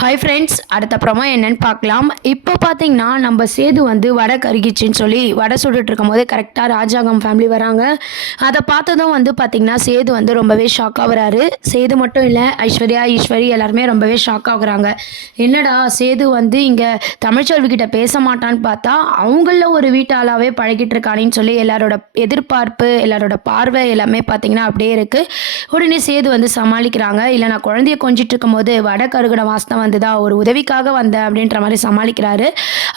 Hi friends, அடுத்த promo என்னன்னு பார்க்கலாம். இப்போ பார்த்தீங்கன்னா நம்ம சேது வந்து வடை கருகிச்சின்னு சொல்லி வடை சுட்டுட்டு இருக்கும்போது கரெக்டாக ராஜாங்கம் ஃபேமிலி வராங்க. அதை பார்த்ததும் வந்து பார்த்திங்கன்னா சேது வந்து ரொம்பவே ஷாக் ஆகுறாரு. சேது மட்டும் இல்லை, ஐஸ்வர்யா ஈஸ்வரி எல்லாருமே ரொம்பவே ஷாக் ஆகுறாங்க. என்னடா சேது வந்து இங்கே தமிழ்ச்செல்விக்கிட்ட பேச மாட்டான்னு பார்த்தா அவங்கள ஒரு வீட்டாளாவே பழகிட்டு இருக்கானேன்னு சொல்லி எல்லாரோட எதிர்பார்ப்பு, எல்லாரோட பார்வை எல்லாமே பார்த்திங்கன்னா அப்படியே இருக்குது. உடனே சேது வந்து சமாளிக்கிறாங்க. இல்லை, நான் குழந்தைய கொஞ்சிட்டு இருக்கும்போது வடை கருகின வாசனை வந்துதா, ஒரு உதவிக்காக வந்தேன் அப்படின்ற மாதிரி சமாளிக்கிறாரு.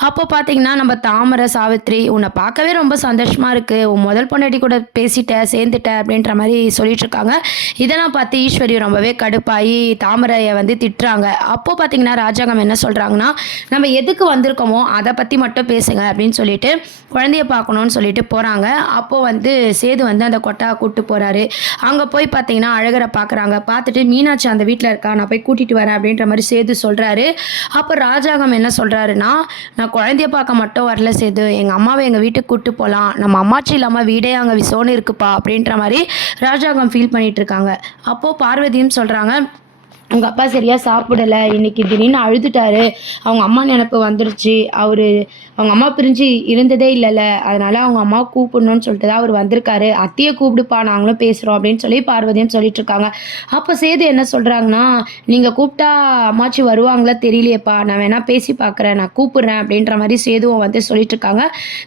அப்போ பார்த்தீங்கன்னா நம்ம தாமரை சாவித்ரி, உன்னை பார்க்கவே ரொம்ப சந்தோஷமா இருக்கு, உன் முதல் பொண்டாட்டி கூட பேசிட்ட சேர்ந்துட்ட அப்படின்ற மாதிரி சொல்லிட்டு இருக்காங்க. இதெல்லாம் பார்த்து ஈஸ்வரி ரொம்பவே கடுப்பாகி தாமரையை வந்து திட்டுறாங்க. அப்போ பார்த்தீங்கன்னா ராஜாங்கம் என்ன சொல்கிறாங்கன்னா, நம்ம எதுக்கு வந்திருக்கோமோ அதை பற்றி மட்டும் பேசுங்க அப்படின்னு சொல்லிட்டு குழந்தைய பார்க்கணும்னு சொல்லிட்டு போகிறாங்க. அப்போது வந்து சேது வந்து அந்த கொட்டா கூப்பிட்டு போகிறாரு. அங்கே போய் பார்த்தீங்கன்னா அழகரை பார்க்குறாங்க. பார்த்துட்டு மீனாட்சி அந்த வீட்டில் இருக்கா, நான் போய் கூட்டிகிட்டு வரேன் அப்படின்ற மாதிரி சேது சொல்கிறாரு. அப்போ ராஜாங்கம் என்ன சொல்கிறாருன்னா, நான் குழந்தைய பார்க்க மட்டும் வரல சேது, எங்கள் அம்மாவை எங்கள் வீட்டுக்கு கூப்பிட்டு போகலாம், நம்ம அம்மாச்சி இல்லாமல் வீடே அங்கே விசோன்னு இருக்குப்பா அப்படின்ற மாதிரி ராஜாங்கம் ஃபீல் பண்ணிகிட்டு இருக்காங்க. அப்போது பார்வதியும் சொல்கிறாங்க, உங்கள் அப்பா சரியாக சாப்பிடலை, இன்றைக்கி திடீர்னு அழுதுட்டாரு, அவங்க அம்மா நினப்பு வந்துருச்சு, அவங்க அம்மா பிரிஞ்சு இருந்ததே இல்லைல்ல, அதனால் அவங்க அம்மாவை கூப்பிடணும்னு சொல்லிட்டு தான் அவர் வந்திருக்காரு, அத்தையை கூப்பிடுப்பா, நாங்களும் பேசுகிறோம் அப்படின்னு சொல்லி பார்வதியும் சொல்லிட்டு இருக்காங்க. அப்போ சேது என்ன சொல்கிறாங்கன்னா, நீங்கள் கூப்பிட்டா அம்மாச்சி வருவாங்களா தெரியலையேப்பா, நான் வேணால் பேசி பார்க்குறேன், நான் கூப்பிட்றேன் அப்படின்ற மாதிரி சேதுவும் வந்து சொல்லிட்டு இருக்காங்க.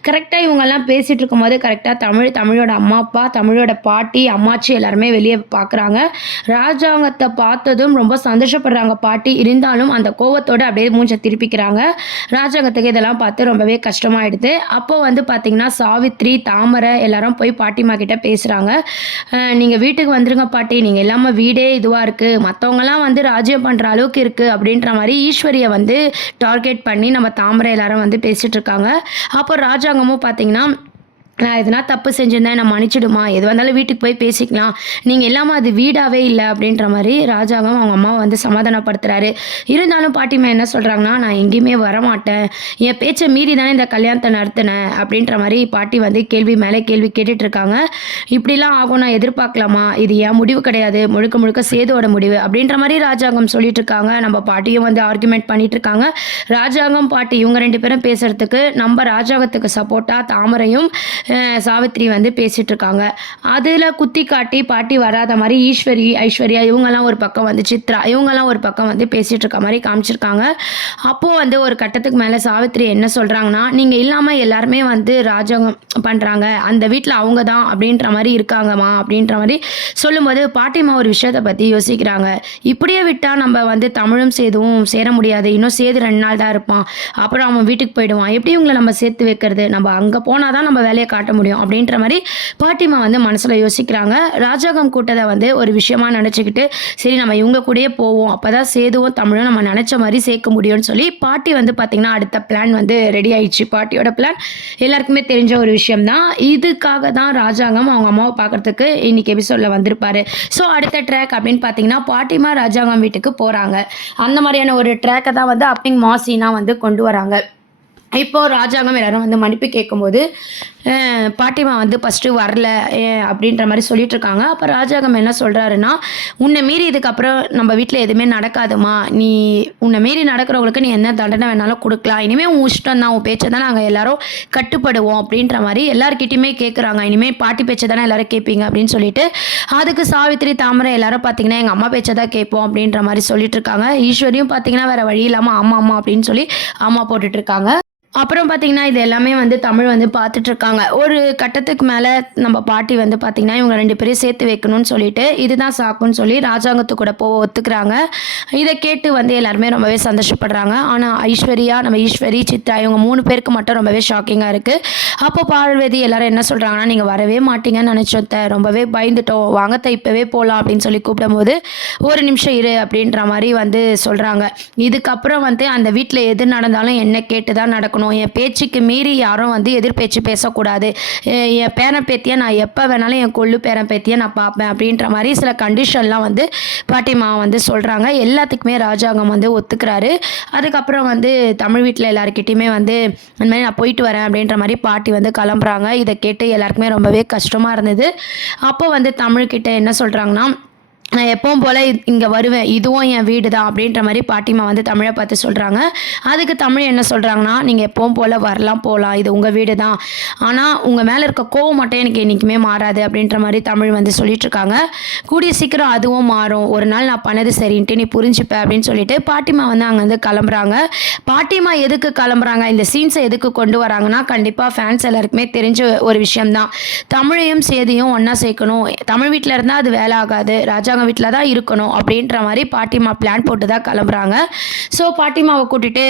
கரெக்டாக இவங்கெல்லாம் பேசிகிட்டு இருக்கும்போது கரெக்டாக தமிழோட அம்மா அப்பா, தமிழோட பாட்டி, அம்மாச்சி எல்லாருமே வெளியே பார்க்குறாங்க. ராஜாங்கத்தை பார்த்ததும் ரொம்ப சந்தோஷப்படுறாங்க பாட்டி. இருந்தாலும் அந்த கோவத்தோடு அப்படியே மூஞ்சை திருப்பிக்கிறாங்க. ராஜாங்கத்துக்கு இதெல்லாம் பார்த்து ரொம்பவே கஷ்டமாயிடுது. அப்போ வந்து பார்த்திங்கன்னா சாவித்ரி, தாமரை எல்லாரும் போய் பாட்டிமா கிட்ட பேசுகிறாங்க. நீங்கள் வீட்டுக்கு வந்துருங்க பாட்டி, நீங்கள் இல்லாமல் வீடே இதுவாக இருக்குது, மற்றவங்கலாம் வந்து ராஜ்யம் பண்ணுற அளவுக்கு இருக்குது அப்படின்ற மாதிரி ஈஸ்வரியை வந்து டார்கெட் பண்ணி நம்ம தாமரை எல்லாரும் வந்து பேசிகிட்டு இருக்காங்க. அப்போ ராஜாங்கமும் பார்த்திங்கன்னா, நான் எதனா தப்பு செஞ்சுருந்தேன், நான் மன்னிச்சிடுமா, எது வந்தாலும் வீட்டுக்கு போய் பேசிக்கலாம், நீங்கள் இல்லாமல் அது வீடாகவே இல்லை அப்படின்ற மாதிரி ராஜாங்கம் அவங்க அம்மாவை வந்து சமாதானப்படுத்துகிறாரு. இருந்தாலும் பாட்டிமா என்ன சொல்கிறாங்கன்னா, நான் எங்கேயுமே வரமாட்டேன், என் பேச்சை மீறி தானே இந்த கல்யாணத்தை நடத்தினேன் அப்படின்ற மாதிரி பாட்டி வந்து கேள்வி மேலே கேள்வி கேட்டுட்ருக்காங்க. இப்படிலாம் ஆகும் நான் எதிர்பார்க்கலாமா, இது என் முடிவு கிடையாது, முழுக்க முழுக்க சேதுவோட முடிவு அப்படின்ற மாதிரி ராஜாங்கம் சொல்லிட்டு இருக்காங்க. நம்ம பாட்டியும் வந்து ஆர்குமெண்ட் பண்ணிட்டு இருக்காங்க. ராஜாங்கம் பாட்டி இவங்க ரெண்டு பேரும் பேசுறதுக்கு நம்ம ராஜாங்கத்துக்கு சப்போர்ட்டாக தாமரையும் சாவித்ரி வந்து பேசிகிட்டு இருக்காங்க. அதில் குத்தி காட்டி பாட்டி வராத மாதிரி ஈஸ்வரி, ஐஸ்வர்யா இவங்கெல்லாம் ஒரு பக்கம் வந்து சித்ரா இவங்கெல்லாம் ஒரு பக்கம் வந்து பேசிகிட்டு இருக்க மாதிரி காமிச்சிருக்காங்க. அப்போது வந்து ஒரு கட்டத்துக்கு மேலே சாவித்ரி என்ன சொல்கிறாங்கன்னா, நீங்கள் இல்லாமல் எல்லாருமே வந்து ராஜாங்கம் பண்ணுறாங்க, அந்த வீட்டில் அவங்க தான் அப்படின்ற மாதிரி இருக்காங்கம்மா அப்படின்ற மாதிரி சொல்லும்போது பாட்டிமா ஒரு விஷயத்தை பற்றி யோசிக்கிறாங்க. இப்படியே விட்டால் நம்ம வந்து தமிழும் சேதுவும் சேர முடியாது, இன்னும் சேது 2 நாள் தான் இருப்பான், அப்புறம் அவன் வீட்டுக்கு போயிடுவான், எப்படி இவங்களை நம்ம சேர்த்து வைக்கிறது, நம்ம அங்கே போனால் தான் நம்ம வேலையை காட்ட முடியும் அப்படின்ற மாதிரி பாட்டிமா வந்து மனசில் யோசிக்கிறாங்க. ராஜாங்கம் கூட்டத்தை வந்து ஒரு விஷயமா நினச்சிக்கிட்டு, சரி நம்ம இவங்க கூடயே போவோம், அப்போ தான் சேதுவும் தமிழும் நம்ம நினச்ச மாதிரி சேர்க்க முடியும்னு சொல்லி பாட்டி வந்து பார்த்திங்கன்னா அடுத்த பிளான் வந்து ரெடி ஆயிடுச்சு. பாட்டியோட பிளான் எல்லாருக்குமே தெரிஞ்ச ஒரு விஷயம்தான். இதுக்காக தான் ராஜாங்கம் அவங்க அம்மாவை பார்க்குறதுக்கு இன்னைக்கு எபிசோடில் வந்திருப்பாரு. ஸோ அடுத்த ட்ராக் அப்படின்னு பார்த்தீங்கன்னா பாட்டிமா ராஜாங்கம் வீட்டுக்கு போகிறாங்க. அந்த மாதிரியான ஒரு ட்ராக்கை தான் வந்து அப்பிங் மாசினா வந்து கொண்டு வராங்க. இப்போது ராஜாங்கம் எல்லாரும் வந்து மன்னிப்பு கேட்கும்போது பாட்டிமா வந்து ஃபஸ்ட்டு வரல அப்படின்ற மாதிரி சொல்லிட்டு இருக்காங்க. அப்போ ராஜாங்கம் என்ன சொல்கிறாருன்னா, உன்னை மீறி இதுக்கப்புறம் நம்ம வீட்டில் எதுவுமே நடக்காதுமா, நீ உன்னை மீறி நடக்கிறவங்களுக்கு நீ என்ன தண்டனை வேணாலும் கொடுக்கலாம், இனிமேல் உன் இஷ்டம் தான், உன் பேச்சை தான் நாங்கள் எல்லாரும் கட்டுப்படுவோம் அப்படின்ற மாதிரி எல்லாருக்கிட்டையுமே கேட்குறாங்க. இனிமேல் பாட்டி பேச்சை தானே எல்லாரும் கேட்பீங்க அப்படின்னு சொல்லிட்டு, அதுக்கு சாவித்ரி, தாமரை எல்லாரும் பார்த்தீங்கன்னா எங்கள் அம்மா பேச்சை தான் கேட்போம் அப்படின்ற மாதிரி சொல்லிட்டு இருக்காங்க. ஈஸ்வரியும் பார்த்தீங்கன்னா வேறு வழி இல்லாமல் ஆமாம் ஆமாம் அப்படின்னு சொல்லி ஆமா போட்டுட்ருக்காங்க. அப்புறம் பார்த்திங்கன்னா இது எல்லாமே வந்து தமிழ் வந்து பார்த்துட்ருக்காங்க. ஒரு கட்டத்துக்கு மேலே நம்ம பாட்டி வந்து பார்த்திங்கன்னா இவங்க 2 பேரையும் சேர்த்து வைக்கணும்னு சொல்லிட்டு இதுதான் சாக்குன்னு சொல்லி ராஜாங்கத்து கூட ஒத்துக்கிறாங்க. இதை கேட்டு வந்து எல்லாருமே ரொம்பவே சந்தோஷப்படுறாங்க. ஆனால் ஐஸ்வர்யா, நம்ம ஈஸ்வரி, சித்ரா இவங்க 3 பேருக்கு மட்டும் ரொம்பவே ஷாக்கிங்காக இருக்குது. அப்போ பார்வதி எல்லாரும் என்ன சொல்கிறாங்கன்னா, நீங்கள் வரவே மாட்டீங்கன்னு நினச்சோம், ரொம்பவே பயந்துட்டோம், வாங்கத்தை இப்போவே போகலாம் அப்படின்னு சொல்லி கூப்பிடும்போது ஒரு நிமிஷம் இரு அப்படின்ற மாதிரி வந்து சொல்கிறாங்க. இதுக்கப்புறம் வந்து அந்த வீட்டில் எது நடந்தாலும் என்ன கேட்டு தான் நடக்கணும், என் பேச்சுக்கு மீறி யாரும் வந்து எதிர்பேச்சு பேசக்கூடாது, என் பேரன் பேத்தியை நான் எப்போ வேணாலும் என் கொள்ளு பேரன் பேத்தியை நான் பார்ப்பேன் அப்படின்ற மாதிரி சில கண்டிஷன்லாம் வந்து பாட்டிமா வந்து சொல்கிறாங்க. எல்லாத்துக்குமே ராஜாங்கம் வந்து ஒத்துக்கிறாரு. அதுக்கப்புறம் வந்து தமிழ் வீட்டில் எல்லாருக்கிட்டையுமே வந்து இந்த மாதிரி நான் போயிட்டு வரேன் அப்படின்ற மாதிரி பாட்டி வந்து கிளம்புறாங்க. இதை கேட்டு எல்லாருக்குமே ரொம்பவே கஷ்டமாக இருந்தது. அப்போ வந்து தமிழ்கிட்ட என்ன சொல்கிறாங்கன்னா, நான் எப்பவும் போல் இங்கே வருவேன், இதுவும் என் வீடு தான் அப்படின்ற மாதிரி பாட்டிமா வந்து தமிழை பார்த்து சொல்கிறாங்க. அதுக்கு தமிழ் என்ன சொல்கிறாங்கன்னா, நீங்கள் எப்பவும் போல் வரலாம் போகலாம், இது உங்கள் வீடு தான், ஆனால் உங்கள் மேலே இருக்க கோவம் மட்டும் எனக்கு என்றைக்குமே மாறாது அப்படின்ற மாதிரி தமிழ் வந்து சொல்லிட்டுருக்காங்க. கூடிய சீக்கிரம் அதுவும் மாறும், ஒரு நாள் நான் பண்ணது சரின்ட்டு நீ புரிஞ்சுப்ப அப்படின்னு சொல்லிட்டு பாட்டிமா வந்து அங்கேருந்து கிளம்புறாங்க. பாட்டிமா எதுக்கு கிளம்புறாங்க, இந்த சீன்ஸை எதுக்கு கொண்டு வராங்கன்னா, கண்டிப்பாக ஃபேன்ஸ் எல்லாருக்குமே தெரிஞ்ச ஒரு விஷயம்தான். தமிழையும் சேதியும் ஒன்றா சேர்க்கணும், தமிழ் வீட்டில் இருந்தால் அது வேலை ஆகாது, ராஜாங்க வீட்டில் தான் இருக்கணும் அப்படின்ற மாதிரி பாட்டிமா பிளான் போட்டு தான் கிளம்புறாங்க. ஸோ பாட்டிமாவை கூட்டிகிட்டு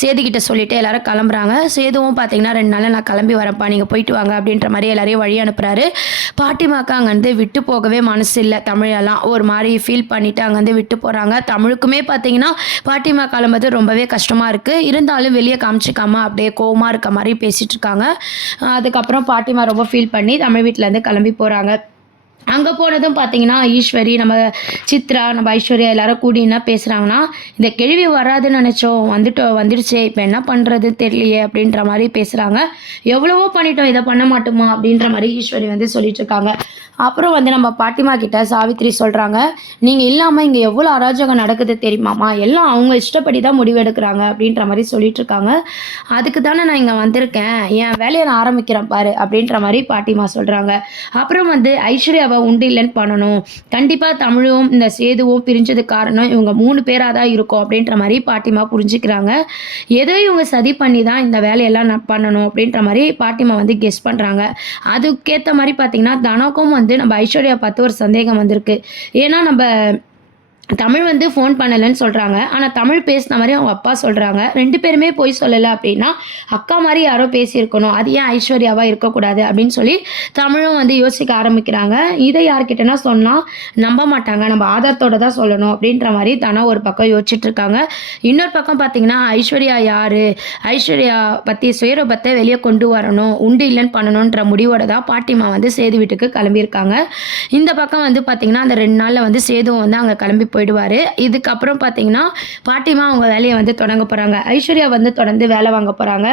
சேதுக்கிட்ட சொல்லிவிட்டு எல்லாரும் கிளம்புறாங்க. சேதுவும் பார்த்தீங்கன்னா 2 நாளில் நான் கிளம்பி வரப்பா, நீங்கள் போயிட்டு வாங்க அப்படின்ற மாதிரி எல்லாரையும் வழி அனுப்புகிறாரு. பாட்டிமாவுக்கு அங்கேருந்து விட்டு போகவே மனசு இல்லை. தமிழெல்லாம் ஒரு மாதிரி ஃபீல் பண்ணிவிட்டு அங்கேருந்து விட்டு போகிறாங்க. தமிழுக்குமே பார்த்தீங்கன்னா பாட்டிமா கிளம்புறது ரொம்பவே கஷ்டமாக இருக்குது. இருந்தாலும் வெளியே காமிச்சிக்காமல் அப்படியே கோவமாக இருக்க மாதிரி பேசிகிட்டு இருக்காங்க. அதுக்கப்புறம் பாட்டிமா ரொம்ப ஃபீல் பண்ணி தமிழ் வீட்டிலேருந்து கிளம்பி போகிறாங்க. அங்கே போனதும் பார்த்தீங்கன்னா ஈஸ்வரி, நம்ம சித்ரா, நம்ம ஐஸ்வர்யா எல்லாரும் கூடி என்ன பேசுகிறாங்கன்னா, இந்த கேள்வி வராதுன்னு நினச்சோம், வந்துடுச்சே, இப்போ என்ன பண்ணுறது தெரியலையே அப்படின்ற மாதிரி பேசுகிறாங்க. எவ்வளவோ பண்ணிட்டோம், இதை பண்ண மாட்டோமா அப்படின்ற மாதிரி ஈஸ்வரி வந்து சொல்லிட்டு இருக்காங்க. அப்புறம் வந்து நம்ம பாட்டிமா கிட்ட சாவித்திரி சொல்கிறாங்க, நீங்கள் இல்லாமல் இங்கே எவ்வளோ அராஜகம் நடக்குது தெரியுமாம்மா, எல்லாம் அவங்க இஷ்டப்படி தான் முடிவெடுக்கிறாங்க அப்படின்ற மாதிரி சொல்லிட்டு இருக்காங்க. அதுக்கு தானே நான் இங்கே வந்திருக்கேன், என் வேலையை நான் ஆரம்பிக்கிறேன் பாரு அப்படின்ற மாதிரி பாட்டிமா சொல்கிறாங்க. அப்புறம் வந்து ஐஸ்வர்யாவை உண்டு இல்லைன்னு பண்ணணும், கண்டிப்பாக தமிழும் இந்த சேதுவும் பிரிஞ்சது காரணம் இவங்க 3 பேராக தான் இருக்கும் அப்படின்ற மாதிரி பாட்டிமா புரிஞ்சுக்கிறாங்க. ஏதோ இவங்க சதி பண்ணி தான் இந்த வேலையெல்லாம் நான் பண்ணணும் அப்படின்ற மாதிரி பாட்டிமா வந்து கெஸ் பண்ணுறாங்க. அதுக்கேற்ற மாதிரி பார்த்தீங்கன்னா தனக்கும் வந்து நம்ம ஐஸ்வர்யா பார்த்து ஒரு சந்தேகம் வந்திருக்கு. ஏன்னா நம்ம தமிழ் வந்து ஃபோன் பண்ணலைன்னு சொல்கிறாங்க, ஆனால் தமிழ் பேசின மாதிரி அவங்க அப்பா சொல்கிறாங்க. 2 பேருமே போய் சொல்லலை அப்படின்னா அக்கா மாதிரி யாரோ பேசியிருக்கணும், அது ஏன் ஐஸ்வர்யாவாக இருக்கக்கூடாது அப்படின்னு சொல்லி தமிழும் வந்து யோசிக்க ஆரம்பிக்கிறாங்க. இதை யார்கிட்டனா சொன்னால் நம்ப மாட்டாங்க, நம்ம ஆதாரத்தோடு தான் சொல்லணும் அப்படின்ற மாதிரி தானே ஒரு பக்கம் யோசிச்சுட்ருக்காங்க. இன்னொரு பக்கம் பார்த்திங்கன்னா ஐஸ்வர்யா யார், ஐஸ்வர்யா பற்றி சுயரூபத்தை வெளியே கொண்டு வரணும், உண்டு இல்லைன்னு பண்ணணுன்ற முடிவோட தான் பாட்டிமா வந்து சேது வீட்டுக்கு கிளம்பியிருக்காங்க. இந்த பக்கம் வந்து பார்த்திங்கன்னா அந்த 2 நாளில் வந்து சேதுவும் வந்து அங்கே கிளம்பி போயிடுவார். இதுக்கப்புறம் பார்த்தீங்கன்னா பாட்டிமா அவங்க வேலையை வந்து தொடங்க போகிறாங்க. ஐஸ்வர்யா வந்து தொடர்ந்து வேலை வாங்க போகிறாங்க.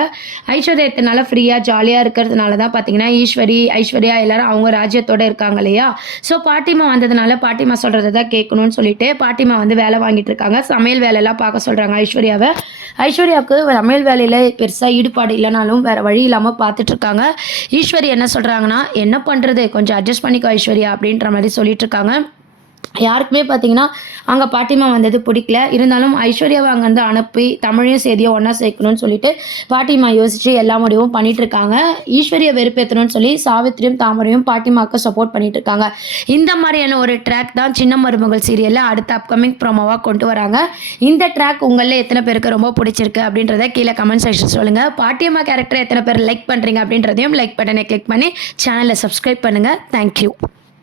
ஐஸ்வர்யா இத்தனால ஃப்ரீயாக ஜாலியாக இருக்கிறதுனால தான் பார்த்தீங்கன்னா ஐஸ்வர்யா எல்லாரும் அவங்க ராஜ்யத்தோடு இருக்காங்க இல்லையா. ஸோ பாட்டிமா வந்ததுனால பாட்டிமா சொல்கிறத தான் கேட்கணும்னு சொல்லிட்டு பாட்டிமா வந்து வேலை வாங்கிட்டு இருக்காங்க. சமையல் வேலையெல்லாம் பார்க்க சொல்கிறாங்க ஐஸ்வர்யாவை. ஐஸ்வர்யாவுக்கு சமையல் வேலையில் பெருசாக ஈடுபாடு இல்லைனாலும் வேறு வழி இல்லாமல் பார்த்துட்ருக்காங்க. ஈஸ்வரி என்ன சொல்கிறாங்கன்னா, என்ன பண்ணுறது, கொஞ்சம் அட்ஜஸ்ட் பண்ணிக்கோ ஐஸ்வர்யா அப்படின்ற மாதிரி சொல்லிட்டு இருக்காங்க. யாருக்குமே பார்த்தீங்கன்னா அங்கே பாட்டிமா வந்தது பிடிக்கல. இருந்தாலும் ஐஸ்வர்யாவை அங்கேருந்து அனுப்பி தமிழையும் சேதியை ஒன்றா சேர்க்கணும்னு சொல்லிட்டு பாட்டிமா யோசித்து எல்லா முடிவும் பண்ணிகிட்ருக்காங்க. ஈஸ்வரியை வெறுப்பேற்றணும்னு சொல்லி சாவித்திரியும் தாமரையும் பாட்டிமாவுக்கு சப்போர்ட் பண்ணிகிட்ருக்காங்க. இந்த மாதிரியான ஒரு ட்ராக் தான் சின்ன மருமகள் சீரியலில் அடுத்த அப்கமிங் ப்ரோமோவாக கொண்டு வராங்க. இந்த ட்ராக் உங்களில் எத்தனை பேருக்கு ரொம்ப பிடிச்சிருக்கு அப்படின்றத கீழே கமெண்ட் செக்ஷன் சொல்லுங்கள். பாட்டியம்மா கேரக்டரை எத்தனை பேர் லைக் பண்ணுறீங்க அப்படின்றதையும் லைக் பட்டனை கிளிக் பண்ணி சேனலை சப்ஸ்கிரைப் பண்ணுங்கள். தேங்க்யூ.